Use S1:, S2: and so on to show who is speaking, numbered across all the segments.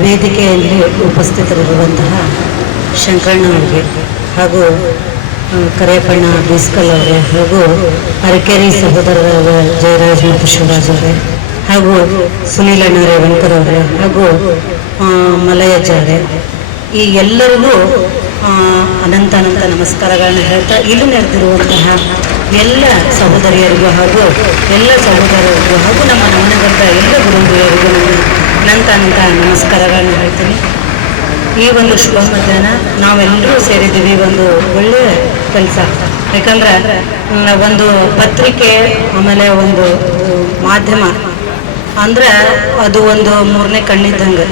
S1: ವೇದಿಕೆಯಲ್ಲಿ ಉಪಸ್ಥಿತರಿರುವಂತಹ ಶಂಕರಣ್ಣ ಅವರಿಗೆ ಹಾಗೂ ಕರೇಪಣ್ಣ ಬೀಸ್ಕಲ್ ಅವರೇ ಹಾಗೂ ಅರಕೇರಿ ಸಹೋದರರಾದ ಜಯರಾಜ್ ಮತ್ತು ಶಿವರಾಜ್ ಅವರೇ ಹಾಗೂ ಸುನೀಲಣ್ಣ ರೇವಂಕರ್ ಅವರೇ ಹಾಗೂ ಅವರೇ. ಈ ಎಲ್ಲರಿಗೂ ಅನಂತ ಅನಂತ ನಮಸ್ಕಾರಗಳನ್ನು ಹೇಳ್ತಾ ಇಲ್ಲಿ ನೆರೆದಿರುವಂತಹ ಎಲ್ಲ ಸಹೋದರಿಯರಿಗೂ ಹಾಗೂ ಎಲ್ಲ ಸಹೋದರರಿಗೂ ಹಾಗೂ ನಮ್ಮ ನವನಗರದ ಎಲ್ಲ ಗುರುಗಳಿಗೂ ನನ್ನ ಅನಂತ ಅನಂತ ನಮಸ್ಕಾರಗಳನ್ನು ಹೇಳ್ತೀನಿ. ಈ ಒಂದು ಶುಭ ಮಧ್ಯಾಹ್ನ ನಾವೆಲ್ಲರೂ ಸೇರಿದ್ದೀವಿ ಒಂದು ಒಳ್ಳೆಯ ಕೆಲಸ. ಯಾಕಂದ್ರೆ ಒಂದು ಪತ್ರಿಕೆ, ಆಮೇಲೆ ಒಂದು ಮಾಧ್ಯಮ. ಅಂದ್ರೆ ಅದು ಒಂದು ಮೂರನೇ ಕಣ್ಣಿದ್ದಂಗೆ.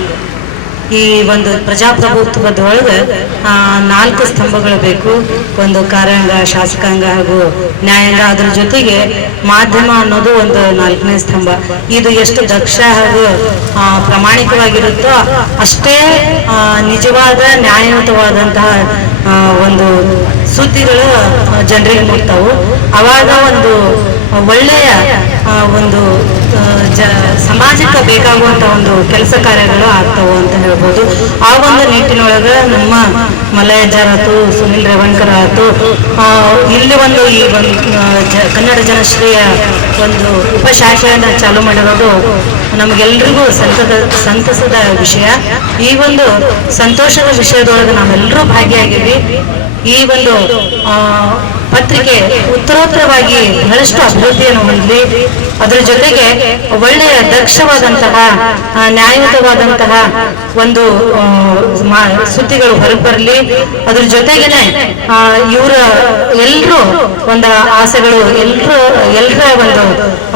S1: ಈ ಒಂದು ಪ್ರಜಾಪ್ರಭುತ್ವದೊಳಗೆ ನಾಲ್ಕು ಸ್ತಂಭಗಳು ಬೇಕು. ಒಂದು ಕಾರ್ಯಾಂಗ, ಶಾಸಕಾಂಗ ಹಾಗೂ ನ್ಯಾಯಾಂಗ ಅದ್ರ ಜೊತೆಗೆ ಮಾಧ್ಯಮ ಅನ್ನೋದು ಒಂದು ನಾಲ್ಕನೇ ಸ್ತಂಭ. ಇದು ಎಷ್ಟು ದಕ್ಷ ಹಾಗೂ ಪ್ರಾಮಾಣಿಕವಾಗಿರುತ್ತೋ ಅಷ್ಟೇ ನಿಜವಾದ, ನ್ಯಾಯಯುತವಾದಂತಹ ಒಂದು ಸುದ್ದಿಗಳು ಜನರಿಗೆ ಮುಟ್ತಾವು. ಅವಾಗ ಒಂದು ಒಳ್ಳೆಯ ಒಂದು ಜ, ಸಮಾಜಕ್ಕೆ ಬೇಕಾಗುವಂಥ ಒಂದು ಕೆಲಸ ಕಾರ್ಯಗಳು ಆಗ್ತಾವು ಅಂತ ಹೇಳ್ಬೋದು. ಆ ಒಂದು ನಿಟ್ಟಿನೊಳಗೆ ನಮ್ಮ ಮಲಯಜರ್ ಆಯ್ತು ಸುನಿಲ್ ರೇವಣ್ಕರ್ ಆಯ್ತು ಇಲ್ಲಿ ಒಂದು ಈ ಒಂದು ಕನ್ನಡ ಜನಶ್ರೀಯ ಒಂದು ಉಪಶಾಖೆಯನ್ನು ಚಾಲೂ ಮಾಡಿರೋದು ನಮಗೆಲ್ರಿಗೂ ಸಂತದ ಸಂತಸದ ವಿಷಯ. ಈ ಒಂದು ಸಂತೋಷದ ವಿಷಯದೊಳಗೆ ನಾವೆಲ್ಲರೂ ಭಾಗಿಯಾಗಿವಿ. ಈ ಒಂದು ಪತ್ರಿಕೆ ಉತ್ತರೋತ್ತರವಾಗಿ ಬಹಳಷ್ಟು ಅಭಿವೃದ್ಧಿಯನ್ನು ಹೊಂದಲಿ ಅದರ ಜೊತೆಗೆ ಒಳ್ಳೆಯ ದಕ್ಷವಾದಂತಹ ಆ, ನ್ಯಾಯಯುತವಾದಂತಹ ಒಂದು ಆ, ಸುದ್ದಿಗಳು ಹೊರಗೆ ಬರಲಿ. ಅದ್ರ ಜೊತೆಗೇನೆ ಇವರ ಎಲ್ರು ಒಂದು ಆಸೆಗಳು ಎಲ್ಲರೂ ಎಲ್ಲರ ಒಂದು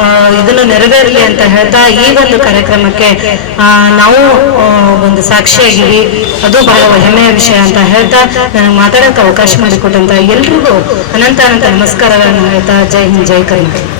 S1: ಆ, ಇದನ್ನು ನೆರವೇರಲಿ ಅಂತ ಹೇಳ್ತಾ ಈ ಒಂದು ಕಾರ್ಯಕ್ರಮಕ್ಕೆ ಆ, ನಾವು ಆ, ಒಂದು ಸಾಕ್ಷಿಯಾಗಿವಿ. ಅದು ಬಹಳ ಹೆಮ್ಮೆಯ ವಿಷಯ ಅಂತ ಹೇಳ್ತಾ ನನಗೆ ಮಾತಾಡೋಕೆ ಅವಕಾಶ ಮಾಡಿಕೊಟ್ಟಂತ ಎಲ್ರಿಗೂ ಅನಂತ ಅನಂತ ನಮಸ್ಕಾರಗಳನ್ನು ಹೇಳ್ತಾ ಜೈ ಹಿಂದ್ ಜೈ ಕರ್ನಾಟಕ.